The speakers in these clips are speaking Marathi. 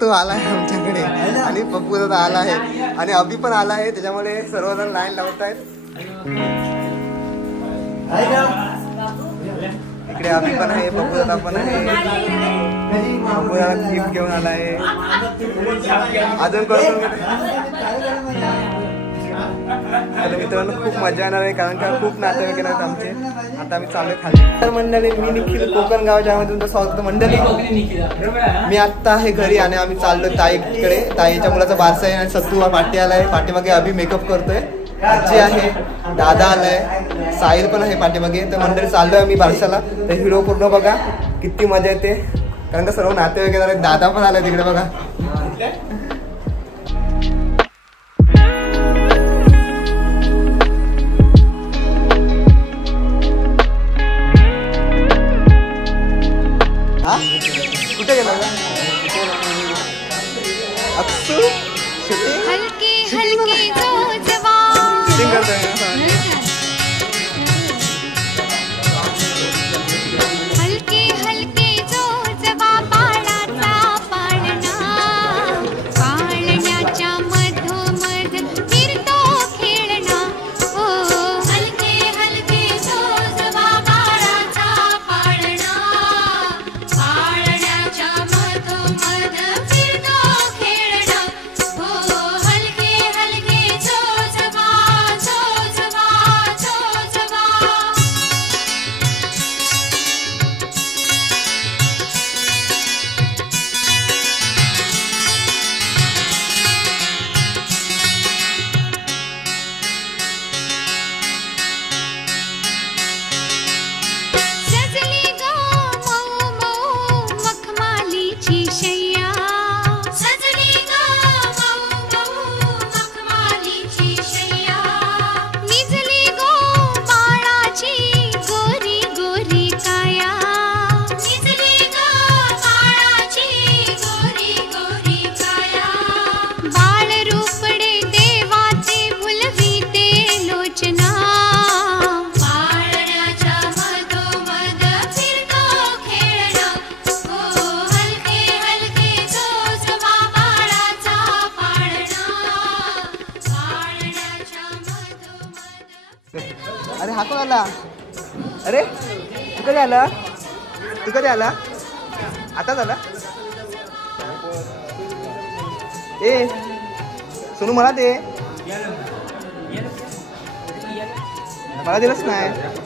सत्तू आला आहे आमच्याकडे आणि पप्पू दादा आला आहे आणि अभि पण आला आहे, त्याच्यामुळे सर्वजण लाईन लावत आहेत. इकडे अभि पण आहे, पप्पू दादा पण आहे. पप्पू दादा गिफ्ट घेऊन आला आहे. अजून करतो. तर मित्रांनो खूप मजा येणार आहे, कारण का खूप नातेवाईक येणार आमचे. आता आम्ही चालू खाली. तर मंडळी, मी निखिल कोकण गावाच्या तुमचं स्वागत. मंडळी, मी आत्ता आहे घरी आणि आम्ही चाललोय ताईकडे. ताईच्या मुलाचा बारसा आहे आणि सत्तू पाठी आलाय. पाठीमागे अभि मेकअप करतोय, आजी आहे, दादा आलाय, साहिल पण आहे पाठीमागे. तर मंडळी चाललोय आम्ही बारशाला. तर व्हिडिओ पूर्ण बघा, किती मजा येते, कारण का सर्व नातेवाईक येणार आहेत. दादा पण आलाय तिकडे बघा. कुठे गेला अक्षू? शूटिंग अरे हा कोण आला? अरे तू कधी आला? तू कधी आला? आता झाला? ए सोनू मला दे. मला दिलंच नाही.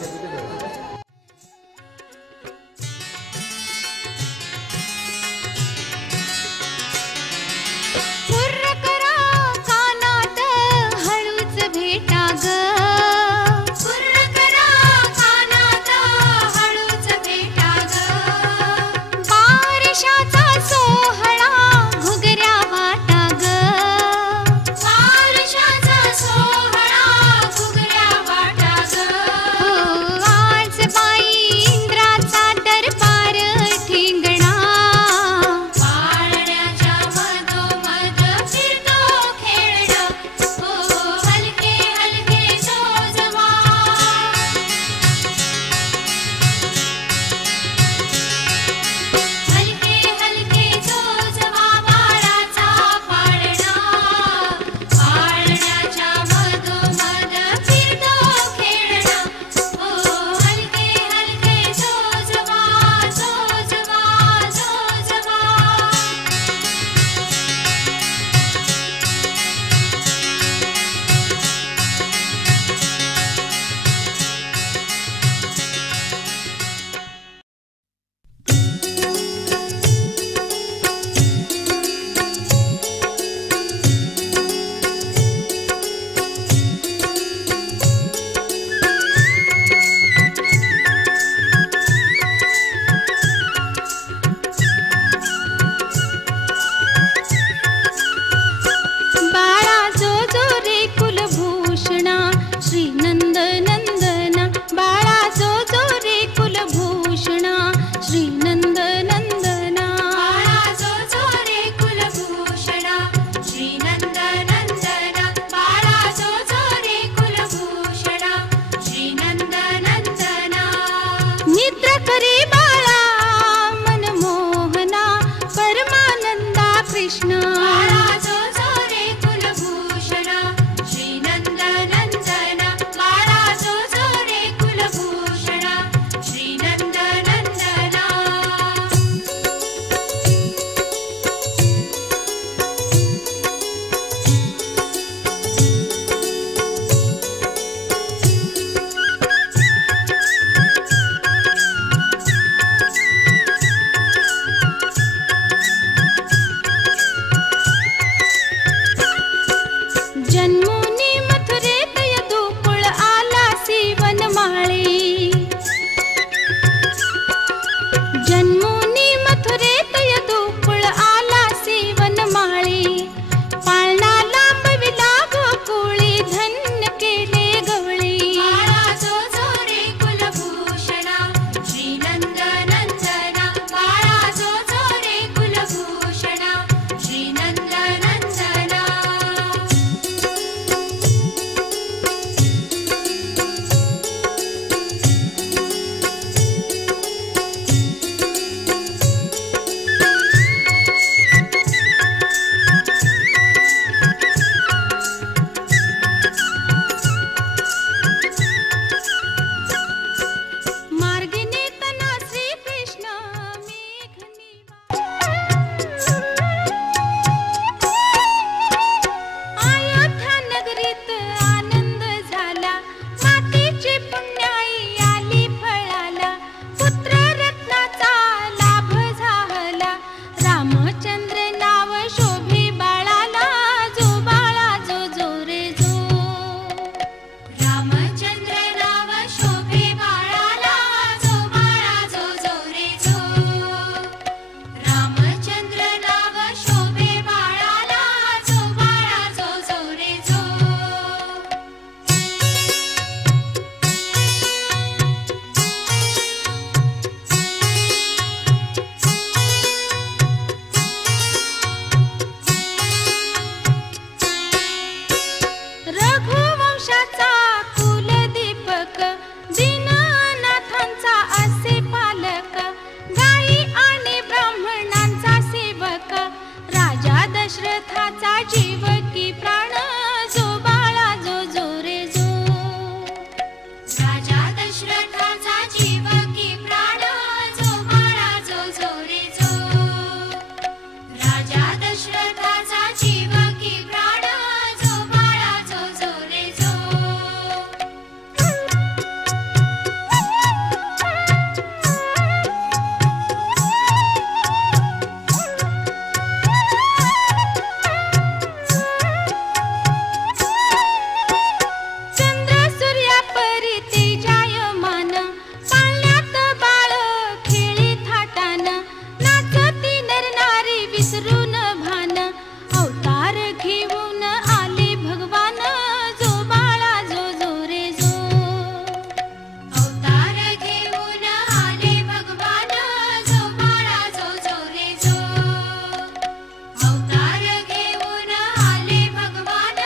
कृष्ण बाळा जो जो रे कुलभूषण श्रीनंदनंदन बाळा जो जो रे कुलभूषण श्रीनंदनंदन जन्मोनी मथुरेत यदुकुळ आलासी वनमाळी जन्मोनी मथुरेत यदुकुळ आलासी वनमाळी पाळणा लांबविला गोकुळी धन्य केले गवळी बाळा जो जो रे कुलभूषण श्रीनंदनंदन बाळा जो जो रे कुलभूषण श्रीनंदनंदन मार्गिनी तना श्री कृष्ण अयोध्या नगरीत आनंद झाला मातेची पुण्याई आली फळाला पुत्र रत्नाचा लाभ झाला रामचंद्र नाव शोभे बाळाला जो बाळा जो जो रे जो रामचंद्र नाव शोभे बाळाला जो बाळा जो जो रे जो रामचंद्र नाव शोभे बाळाला जो बाळा जो जो रे जो रघुवंशाचा कुलदीपक दीननाथांचा असे पालक गाई आणि ब्राह्मणांचा सेवक राजा दशरथाचा जीव की प्राण जो बाळा जो जो रे जो राजा दशरथाचा जीव की प्राण जो बाळा जो जो रे जो राजा दशरथाचा जीव की प्राण जो बाळा जो जो रे जो चंद्र सूर्या परी तेजायमान पाळण्यात बाळ खेळी थाटान नाचती नर नारी विसरून भान अवतार घेऊन आले भगवान जो बाळा जो जो रे जो अवतार घेऊन आले भगवान जो बाळा जो जो रे जो अवतार घेऊन आले भगवान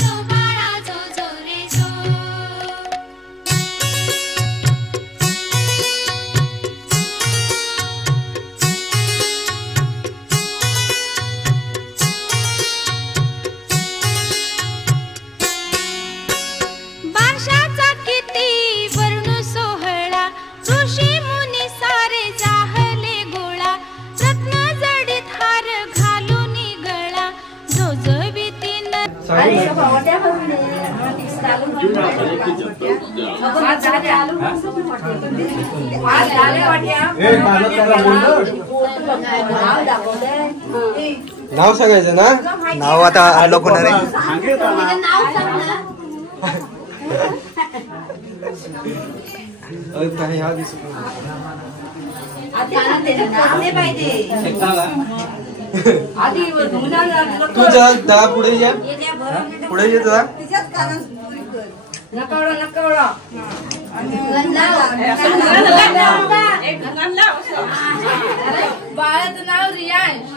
जो बाळा जो जो रे जो बारशाचा किती वर्ण सोहळा ऋषी मुनी सारे जाहले गोळा रत्न जडित हार घालून गळा जो जवितीन नाव सांगायचं ना नाव आता आलं कोणारे तू जा पुढे या पुढे ये जा बाळाचं नाव रियांश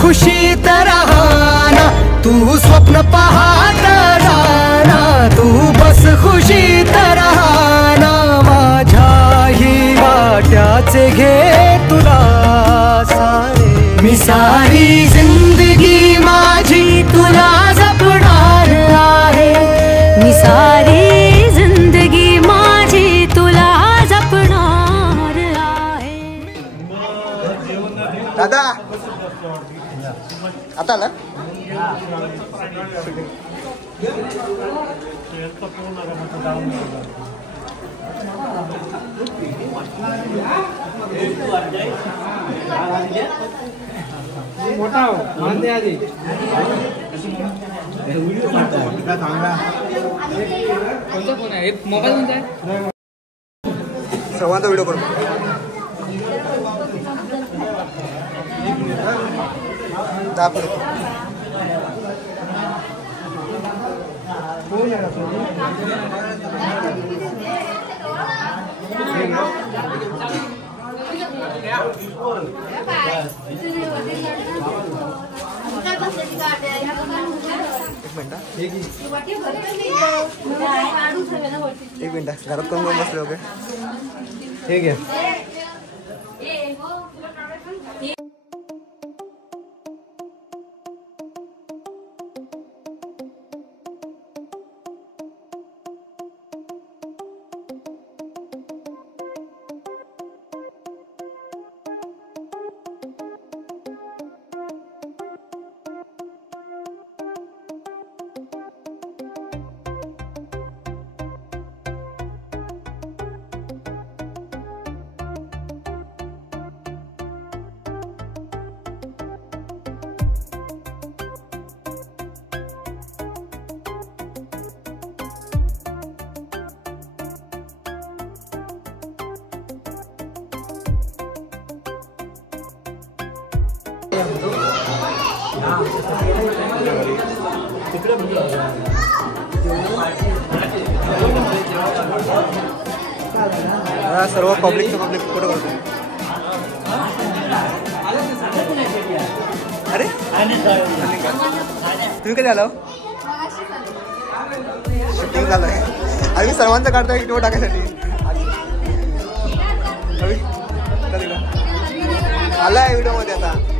खुशीत राहना तू स्वप्न पाहत राहना तू बस खुशी आता आला मोठा आधी कोणता फोन आहे मोबाईल कोणता आहे सर्वांचा व्हिडिओ करू दाखव एक मिनिट घरात कोण कोण बसले ओके ठीक आहे सर्व पब्लिक फोटो करतो अरे तुम्ही कधी आलो शूटिंग झालंय आम्ही सर्वांचा काढतोय फोटो टाकायसाठी आलाय व्हिडिओ मध्ये आता